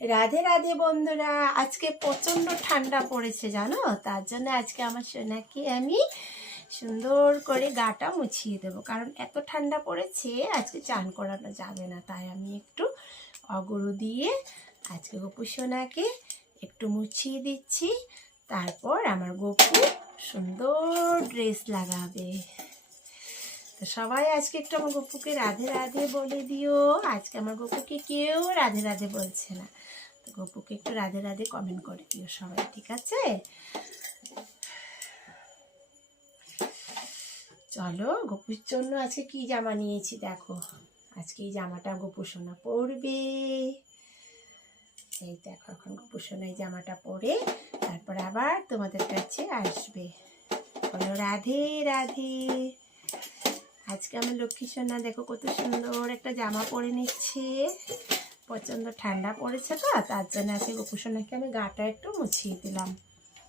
রাধে রাধে বন্ধুরা, আজকে প্রচণ্ড ঠান্ডা পড়েছে জানো। তার জন্য আজকে আমার সোনাকে আমি সুন্দর করে গাটা মুছিয়ে দেবো, কারণ এত ঠান্ডা পড়েছে আজকে চান করানো যাবে না। তাই আমি একটু অগরু দিয়ে আজকে গপু সোনাকে একটু মুছিয়ে দিচ্ছি। তারপর আমার গপু সুন্দর ড্রেস লাগাবে। তো সবাই আজকে একটু আমার গপুকে রাধে রাধে বলে দিও। আজকে আমার গপুকে কেউ রাধে রাধে বলছে না, তো গপুকে একটু রাধে রাধে কমেন্ট করে দিও সবাই, ঠিক আছে? চলো, গপুর জন্য আজকে কি জামা নিয়েছি দেখো। আজকে এই জামাটা গপু সোনা পরবে। এই দেখো, এখন গপু সোনা এই জামাটা পরে তারপর আবার তোমাদের কাছে আসবে। বলো রাধে রাধে। আজকে আমার লক্ষ্মী সোনা দেখো কত সুন্দর একটা জামা পরে নিচ্ছে। প্রচণ্ড ঠান্ডা পড়েছে তো, তার জন্য আজকে গপু সোনাকে আমি গাটা একটু মুছিয়ে দিলাম।